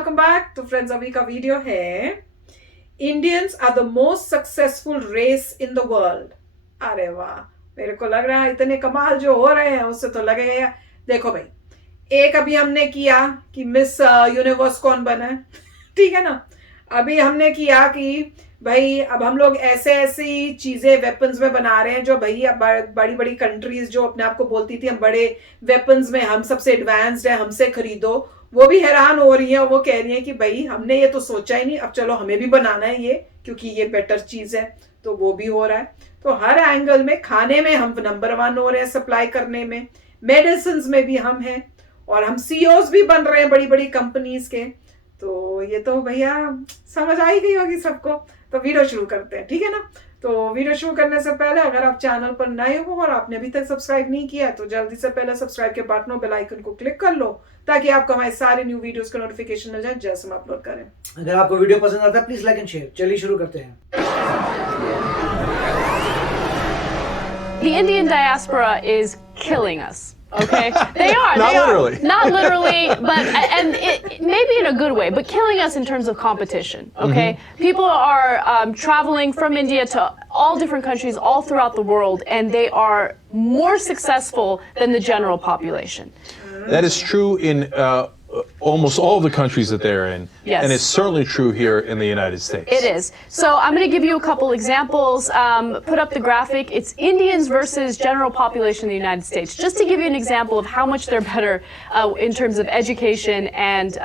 Welcome back. तो friends, अभी का वीडियो है Indians are the most successful race in the world. अरे वाह, मेरे को लग रहा है इतने कमाल जो हो रहे हैं उससे तो लगेगा। देखो भाई, एक अभी हमने किया कि मिस यूनिवर्स कौन बना है ठीक है ना। अभी हमने किया कि भाई अब हम लोग ऐसे ऐसी चीजें वेपन्स में बना रहे हैं जो भाई अब बड़ी बड़ी कंट्रीज जो अपने आप को बोलती थी हम बड़े वेपन्स में हम सबसे एडवांस्ड है, हमसे खरीदो, वो भी हैरान हो रही है। वो कह रही है कि भाई हमने ये तो सोचा ही नहीं, अब चलो हमें भी बनाना है ये, क्योंकि ये बेटर चीज है। तो वो भी हो रहा है। तो हर एंगल में, खाने में हम नंबर 1 हो रहे हैं सप्लाई करने में, मेडिसिन में भी हम हैं, और हम सीईओज भी बन रहे हैं बड़ी बड़ी कंपनीज के। तो ये तो भैया समझ आ ही गई होगी सबको। तो वीडियो शुरू करते हैं, ठीक है ना। तो वीडियो शुरू करने से पहले अगर आप चैनल पर नए हो और आपने अभी तक सब्सक्राइब नहीं किया है तो जल्दी से पहले सब्सक्राइब के बटन और बेल आइकन को क्लिक कर लो, ताकि आपको हमारे सारे न्यू वीडियोस का नोटिफिकेशन मिल जाए जैसे हम अपलोड करें। अगर आपको वीडियो पसंद आता है प्लीज लाइक एंड शेयर। चलिए शुरू करते हैं। The Indian diaspora is killing us. Okay, they are. Not they literally. Are. Not literally, but and maybe in a good way, but killing us in terms of competition. Okay, people are traveling from India to all different countries all throughout the world, and they are more successful than the general population. That is true in almost all the countries that they're in. Yes. And it's certainly true here in the United States. It is. So I'm going to give you a couple examples. Put up the graphic. It's Indians versus general population in the United States. Just to give you an example of how much they're better in terms of education and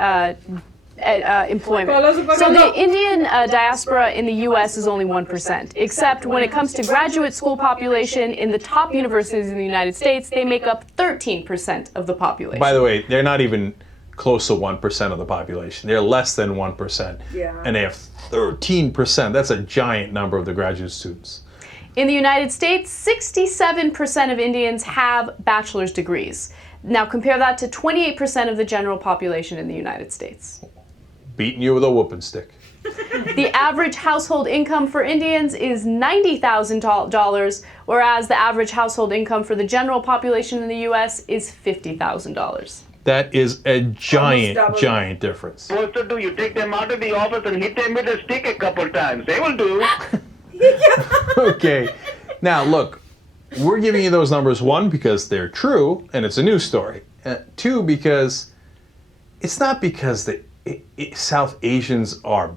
employment. So the Indian diaspora in the U.S. is only 1%, except when it comes to graduate school population in the top universities in the United States, they make up 13% of the population. By the way, they're not even close to 1% of the population. They're less than 1%. Yeah. And they have 13%. That's a giant number of the graduate students. In the United States, 67% of Indians have bachelor's degrees. Now compare that to 28% of the general population in the United States. Beating you with a whooping stick. The average household income for Indians is $90,000, whereas the average household income for the general population in the U.S. is $50,000. That is a giant difference. Supposed to do, you take them out of the office and hit them with a stick a couple times. They will do. Okay. Now, look, we're giving you those numbers, one, because they're true and it's a news story. Two, because it's not because the South Asians are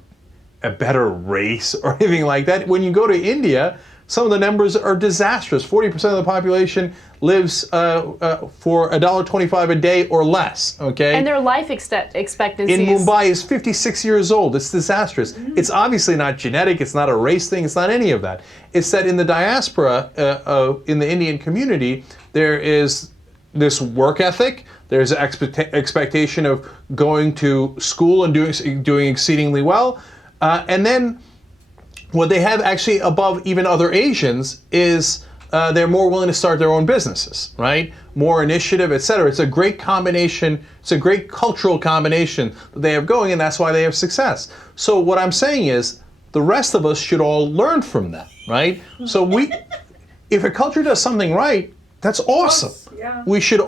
a better race or anything like that. When you go to India, some of the numbers are disastrous. 40% of the population lives for $1.25 a day or less, okay? And their life expectancy in Mumbai is 56 years old. It's disastrous. It's obviously not genetic. It's not a race thing. It's not any of that. It's that in the diaspora, in the Indian community, there is this work ethic. There's an expectation of going to school and doing exceedingly well. And then what they have actually above even other Asians is they're more willing to start their own businesses, right? More initiative, etc. It's a great combination. It's a great cultural combination that they have going, and that's why they have success. So what I'm saying is the rest of us should all learn from that, right? So if a culture does something right, that's awesome. Yeah. We should,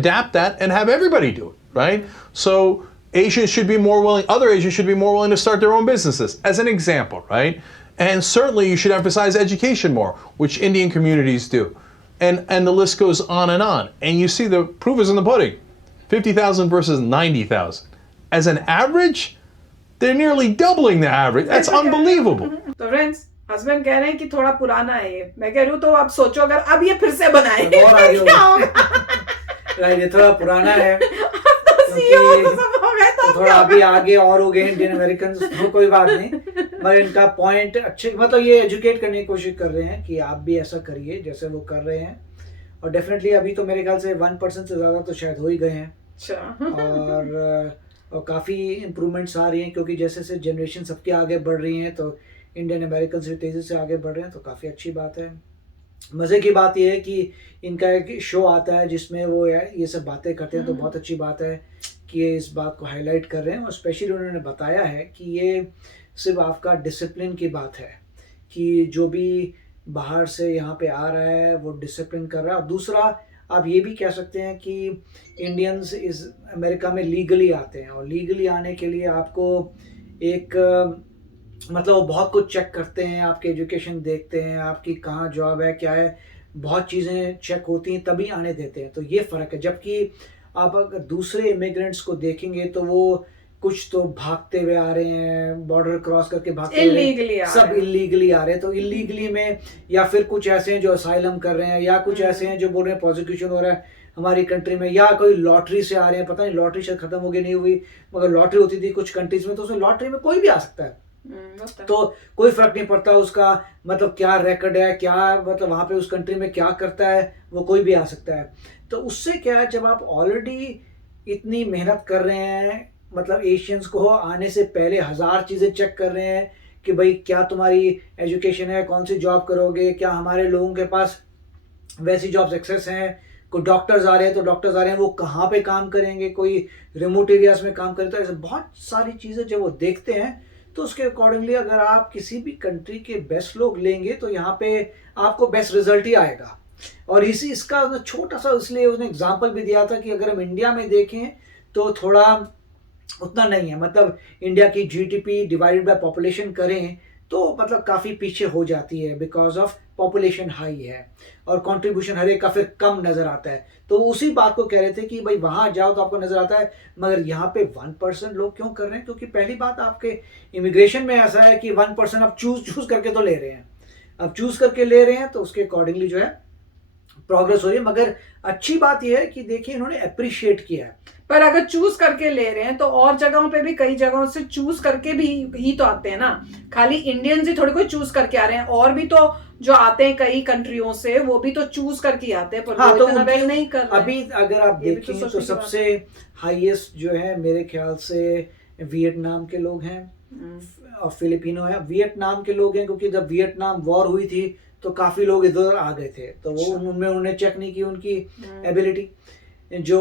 adapt that and have everybody do it, right? So Asians should be more willing, other Asians should be more willing to start their own businesses, as an example, right? And certainly you should emphasize education more, which Indian communities do. And the list goes on. And you see the proof is in the pudding. 50,000 versus 90,000. As an average, they're nearly doubling the average. That's unbelievable. तो friends, husband कह रहे हैं कि थोड़ा पुराना है ये। मैं कह रही हूँ तो आप सोचो अगर अब ये फिर से बनाए तो और आगे क्या होगा? राइट, ये थोड़ा पुराना है। CEO तो सब हो गए, तो तो थोड़ा अभी आगे और हो गए इंडियन अमेरिकन, तो कोई बात नहीं। मगर इनका पॉइंट अच्छे, मतलब ये एजुकेट करने की कोशिश कर रहे हैं कि आप भी ऐसा करिए जैसे वो कर रहे हैं। और डेफिनेटली अभी तो मेरे ख्याल से 1% से ज़्यादा तो शायद हो ही गए हैं। और काफ़ी इम्प्रूवमेंट्स आ रही हैं, क्योंकि जैसे जैसे जनरेशन सबके आगे बढ़ रही हैं तो इंडियन अमेरिकन भी तेज़ी से आगे बढ़ रहे हैं, तो काफ़ी अच्छी बात है। मज़े की बात यह है कि इनका एक शो आता है जिसमें वो ये सब बातें करते हैं, तो बहुत अच्छी बात है कि ये इस बात को हाईलाइट कर रहे हैं। और स्पेशली उन्होंने बताया है कि ये सिर्फ आपका डिसिप्लिन की बात है, कि जो भी बाहर से यहाँ पे आ रहा है वो डिसिप्लिन कर रहा है। और दूसरा, आप ये भी कह सकते हैं कि इंडियंस इस अमेरिका में लीगली आते हैं, और लीगली आने के लिए आपको एक मतलब वो बहुत कुछ चेक करते हैं, आपकी एजुकेशन देखते हैं, आपकी कहाँ जॉब है क्या है, बहुत चीज़ें चेक होती हैं तभी आने देते हैं। तो ये फ़र्क है। जबकि आप अगर दूसरे इमिग्रेंट्स को देखेंगे तो वो कुछ तो भागते हुए आ रहे हैं, बॉर्डर क्रॉस करके भागते हुए, Illegally आ सब रहे हैं। इलीगली आ रहे हैं। तो इलीगली में या फिर कुछ ऐसे हैं जो असाइलम कर रहे हैं, या कुछ ऐसे हैं जो बोल रहे हैं प्रोसिक्यूशन हो रहा है हमारी कंट्री में, या कोई लॉटरी से आ रहे हैं, पता नहीं लॉटरी शायद खत्म हो गई नहीं हुई, मगर लॉटरी होती थी कुछ कंट्रीज में, तो उसमें लॉटरी में कोई भी आ सकता है। तो कोई फर्क नहीं पड़ता उसका मतलब क्या रिकॉर्ड है, क्या मतलब वहाँ पे उस कंट्री में क्या करता है, वो कोई भी आ सकता है। तो उससे क्या है, जब आप ऑलरेडी इतनी मेहनत कर रहे हैं, मतलब एशियंस को आने से पहले 1000 चीज़ें चेक कर रहे हैं कि भाई क्या तुम्हारी एजुकेशन है, कौन सी जॉब करोगे, क्या हमारे लोगों के पास वैसी जॉब्स एक्सेस हैं, कोई डॉक्टर्स आ रहे हैं तो डॉक्टर्स आ रहे हैं, वो कहाँ पे काम करेंगे, कोई रिमोट एरियाज में काम करें, तो ऐसे बहुत सारी चीज़ें जब वो देखते हैं तो उसके अकॉर्डिंगली अगर आप किसी भी कंट्री के बेस्ट लोग लेंगे तो यहाँ पे आपको बेस्ट रिजल्ट ही आएगा। और इसका उसने छोटा सा इसलिए उसने एग्जाम्पल भी दिया था कि अगर हम इंडिया में देखें तो थोड़ा उतना नहीं है, मतलब इंडिया की जीडीपी डिवाइडेड बाय पॉपुलेशन करें तो मतलब काफ़ी पीछे हो जाती है, बिकॉज ऑफ पॉपुलेशन हाई है और कंट्रीब्यूशन हर एक का फिर कम नज़र आता है। तो उसी बात को कह रहे थे कि भाई वहाँ जाओ तो आपको नज़र आता है, मगर यहाँ पे 1% लोग क्यों कर रहे हैं, क्योंकि पहली बात आपके इमिग्रेशन में ऐसा है कि 1% आप चूज करके तो ले रहे हैं, अब चूज करके ले रहे हैं तो उसके अकॉर्डिंगली जो है प्रोग्रेस हो रही है। मगर अच्छी बात यह है कि देखिए इन्होंने अप्रिशिएट किया है। पर अगर चूज करके ले रहे हैं तो और जगहों पे भी कई जगहों से चूज करके भी ही तो आते हैं ना, खाली इंडियंस ही थोड़ी कोई चूज करके आ रहे हैं, और भी तो जो आते हैं कई कंट्रियों से वो भी तो चूज करके आते हैं, पर हाँ, वो तो इतना उनकी- वेल नहीं कर रहे हैं। अभी अगर आप ये भी तो देखें सोचने तो की बात सबसे हाईएस्ट जो है मेरे ख्याल से वियतनाम के लोग हैं और फिलिपिनो है। वियतनाम के लोग हैं क्योंकि जब वियतनाम वॉर हुई थी तो काफ़ी लोग इधर आ गए थे, तो वो उनमें उन्होंने चेक नहीं की उनकी एबिलिटी। जो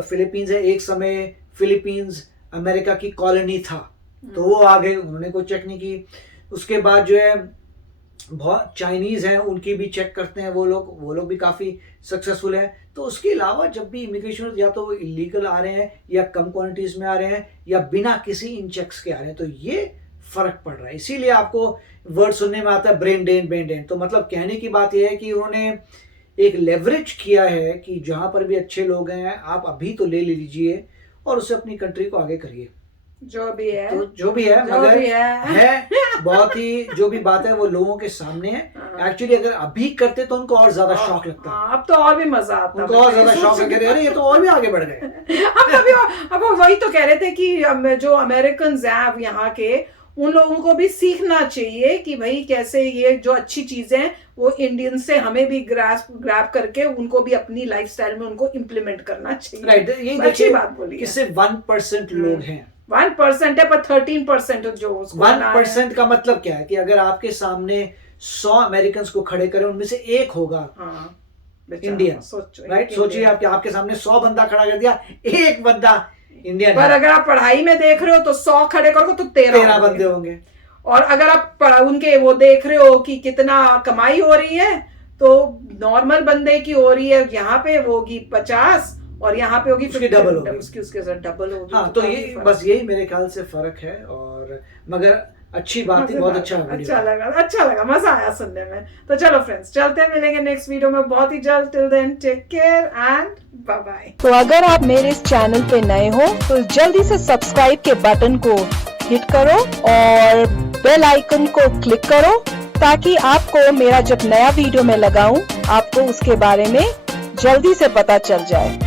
फिलीपींस है, एक समय फिलीपींस अमेरिका की कॉलोनी था, तो वो आ गए, उन्होंने कोई चेक नहीं की। उसके बाद जो है बहुत चाइनीज़ हैं, उनकी भी चेक करते हैं वो लोग भी काफ़ी सक्सेसफुल हैं। तो उसके अलावा जब भी इमिग्रेशन या तो वो इलीगल आ रहे हैं या कम क्वांटिटीज़ में आ रहे हैं या बिना किसी इन चेक्स के आ रहे हैं, तो ये फ़र्क पड़ रहा है। इसीलिए आपको वर्ड सुनने में आता है ब्रेन ड्रेन। तो मतलब कहने की बात यह है कि उन्होंने एक लेवरेज किया है कि जहाँ पर भी अच्छे लोग हैं आप अभी तो ले लीजिए और उससे अपनी कंट्री को आगे करिए। जो भी है, तो जो भी है, जो मगर भी है बहुत ही जो भी बात है वो लोगों के सामने है। एक्चुअली अगर अभी करते तो उनको और ज्यादा शौक लगता, अब तो और भी मजा आता, उनको और ज्यादा शौक लगे, अरे ये तो और भी आगे बढ़ गए। अब वो वही तो कह रहे थे कि जो अमेरिकन हैं यहाँ के, उन लोगों को भी सीखना चाहिए कि भाई कैसे ये जो अच्छी चीजें हैं वो इंडियन से हमें भी ग्रैब करके उनको भी अपनी लाइफस्टाइल में उनको इम्प्लीमेंट करना चाहिए। राइट, यही अच्छी बात बोली कि सिर्फ 1% लोग हैं, 1% है, पर 13% जो उसको 1% का मतलब क्या है कि अगर आपके सामने 100 अमेरिकन को खड़े करें उनमें से एक होगा इंडियन, राइट। सोचिए आपके सामने 100 बंदा खड़ा कर दिया, एक बंदा इंडियन, पर अगर आप पढ़ाई में देख रहे हो तो 100 खड़े करो तो 13 बंदे होंगे। और अगर आप उनके वो देख रहे हो कि कितना कमाई हो रही है तो नॉर्मल बंदे की हो रही है, यहाँ पे वो होगी 50 और यहाँ पे होगी उसकी डबल होगी, उसके साथ डबल होगी। हाँ, तो ये बस यही मेरे ख्याल से फर्क है। और मगर अच्छी बात है, बहुत अच्छा लगा, मजा आया सुनने में। तो चलो फ्रेंड्स, चलते हैं, मिलेंगे नेक्स्ट वीडियो में बहुत ही जल्द। Till then take care and bye bye. तो अगर आप मेरे इस चैनल पे नए हो तो जल्दी से सब्सक्राइब के बटन को हिट करो और बेल आइकन को क्लिक करो ताकि आपको मेरा जब नया वीडियो मैं लगाऊं आपको उसके बारे में जल्दी से पता चल जाए।